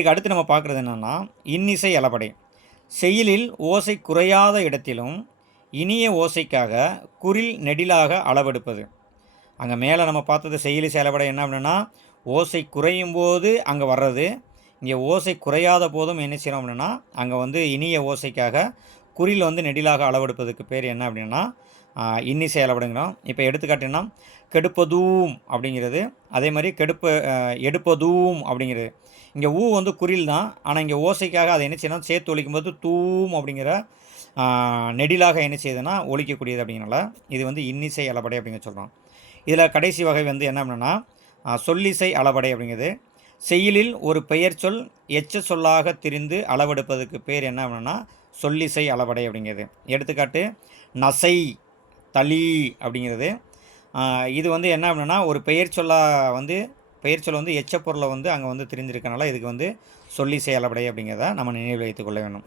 இதுக்கு அடுத்து நம்ம பார்க்குறது என்னென்னா இன்னிசை அளபடை. செய்யுளில் ஓசை குறையாத இடத்திலும் இனிய ஓசைக்காக குறில் நெடிலாக அளவெடுப்பது. அங்கே மேலே நம்ம பார்த்தது செய்யுளிசை அளபடை என்ன அப்படின்னா ஓசை குறையும் போது அங்கே வர்றது. இங்கே ஓசை குறையாத போதும் என்ன செய்கிறோம் அப்படின்னா அங்கே வந்து இனிய ஓசைக்காக குறில் வந்து நெடிலாக அளவெடுப்பதுக்கு பேர் என்ன அப்படின்னா இன்னிசை அளபடுங்கிறோம். இப்போ எடுத்துக்காட்டுன்னா கெடுப்பதூம் அப்படிங்கிறது, அதே மாதிரி எடுப்பதூம் அப்படிங்கிறது. இங்கே ஊ வந்து குறில் தான், ஆனால் இங்கே ஓசைக்காக அதை என்ன செய்யணும் சேர்த்து ஒழிக்கும்போது தூம் அப்படிங்கிற நெடிலாக என்ன செய்யுதுன்னா ஒழிக்கக்கூடியது. அப்படிங்கிறனால இது வந்து இன்னிசை அளபடை அப்படிங்கிற சொல்கிறோம். இதில் கடைசி வகை வந்து என்ன அப்படின்னா சொல்லிசை அளபடை அப்படிங்கிறது. செய்யுளில் ஒரு பெயர் சொல் எச்ச சொல்லாக திரிந்து அளவெடுப்பதுக்கு பேர் என்ன அப்படின்னா சொல்லிசை அளபடை அப்படிங்கிறது. எடுத்துக்காட்டு நசை, தளி அப்படிங்கிறது. இது வந்து என்ன அப்படின்னா ஒரு பெயர் சொல்ல வந்து எச்ச பொருளை வந்து அங்கே வந்து தெரிஞ்சிருக்கனால இதுக்கு வந்து சொல்லிசை அளபடை அப்படிங்கிறத நம்ம நினைவில் வைத்துக்கொள்ள வேண்டும்.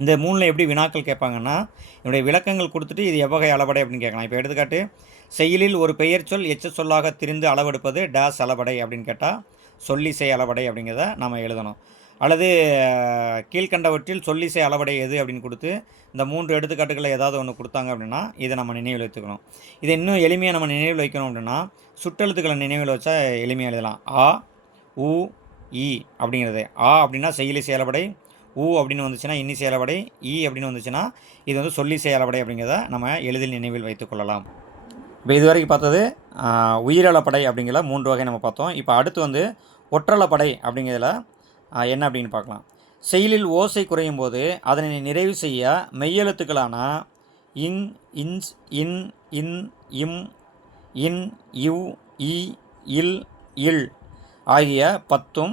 இந்த மூணில் எப்படி வினாக்கள் கேட்பாங்கன்னா என்னுடைய விளக்கங்கள் கொடுத்துட்டு இது எவ்வகை அளபடை அப்படின்னு கேட்கலாம். இப்போ எடுத்துக்காட்டு செய்யுளில் ஒரு பெயர் சொல் எச்ச சொல்லாக திரிந்து அளவெடுப்பது டேஸ் அளபடை அப்படின்னு கேட்டால் சொல்லிசை அளபடை அப்படிங்கிறத நம்ம எழுதணும். அல்லது கீழ்கண்டவற்றில் சொல்லிசை அளபடை எது அப்படின்னு கொடுத்து இந்த 3 எடுத்துக்காட்டுகளை ஏதாவது ஒன்று கொடுத்தாங்க அப்படின்னா இதை நம்ம நினைவில் வைத்துக்கணும். இதை இன்னும் எளிமையாக நம்ம நினைவில் வைக்கணும் அப்படின்னா சுட்டெழுத்துக்களை நினைவில் வச்சா எளிமையாக எழுதலாம். ஆ, உ, இ அப்படிங்கிறது. ஆ அப்படின்னா செய்யுளிசை அளபடை, ஊ அப்படின்னு வந்துச்சுன்னா இன்னிசை அளபடை, ஈ அப்படின்னு வந்துச்சுன்னா இது வந்து சொல்லிசை அளபடை அப்படிங்கிறத நம்ம எளிதில் நினைவில் வைத்துக்கொள்ளலாம். இப்போ இதுவரைக்கும் பார்த்தது உயிரளப்படை அப்படிங்கிற 3 வகை நம்ம பார்த்தோம். இப்போ அடுத்து வந்து ஒற்றளப்படை அப்படிங்கிறதுல என்ன அப்படின்னு பார்க்கலாம். செய்யுளில் ஓசை குறையும் போது அதனை நிறைவு செய்ய மெய்யெழுத்துக்களான இங், இன்ஸ், இன், இன், இம், இன், இவ், இ, இல், இல் ஆகிய 10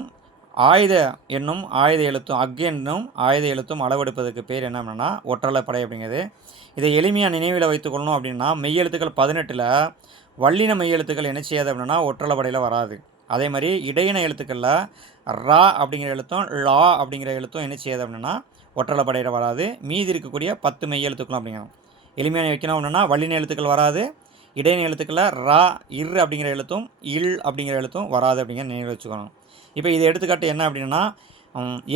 ஆயுத என்னும் ஆயுத எழுத்தும் என்னும் ஆயுத எழுத்தும் அளவெடுப்பதற்கு பேர் என்ன அப்படின்னா ஒற்றளப்படை அப்படிங்கிறது. இதை எளிமையாக நினைவில் வைத்துக்கொள்ளணும் அப்படின்னா மெய்யெழுத்துக்கள் 18ல் வல்லின மெய்யெழுத்துக்கள் என்ன செய்யாது அப்படின்னா ஒற்றளப்படையில் வராது. அதே மாதிரி இடையின எழுத்துக்களில் ரா அப்படிங்கிற எழுத்தும் லா அப்படிங்கிற எழுத்தும் என்ன செய்யாது அப்படின்னா ஒற்றளப்படையில் வராது. மீதி இருக்கக்கூடிய 10 மெய்யெழுத்துக்களும் அப்படிங்கிறோம். எளிமையான வைக்கணும் அப்படின்னா வல்லின எழுத்துக்கள் வராது, இடையின எழுத்துக்களில் ரா இர் அப்படிங்கிற எழுத்தும் இல் அப்படிங்கிற எழுத்தும் வராது அப்படிங்கிற நினைவில் வச்சுக்கணும். இப்போ இது எடுத்துக்காட்டு என்ன அப்படின்னா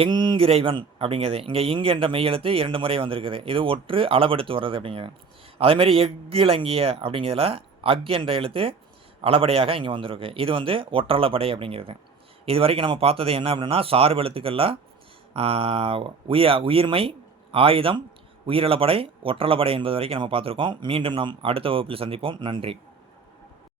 எங்கிறைவன் அப்படிங்கிறது. இங்கே இங்கு என்ற மெய்யெழுத்து 2 முறை வந்திருக்குது. இது ஒற்று அளவெடுத்து வர்றது அப்படிங்கிறது. அதேமாதிரி எக்கிழங்கிய அப்படிங்கிறதுல என்ற எழுத்து அளபடையாக இங்கே வந்திருக்கு. இது வந்து ஒற்றளப்படை அப்படிங்கிறது. இது வரைக்கும் நம்ம பார்த்தது என்ன அப்படின்னா சார்பு எழுத்துக்களில் உயிர்மை, ஆயுதம், உயிரளப்படை, ஒற்றளப்படை என்பது வரைக்கும் நம்ம பார்த்துருக்கோம். மீண்டும் நாம் அடுத்த வகுப்பில் சந்திப்போம். நன்றி.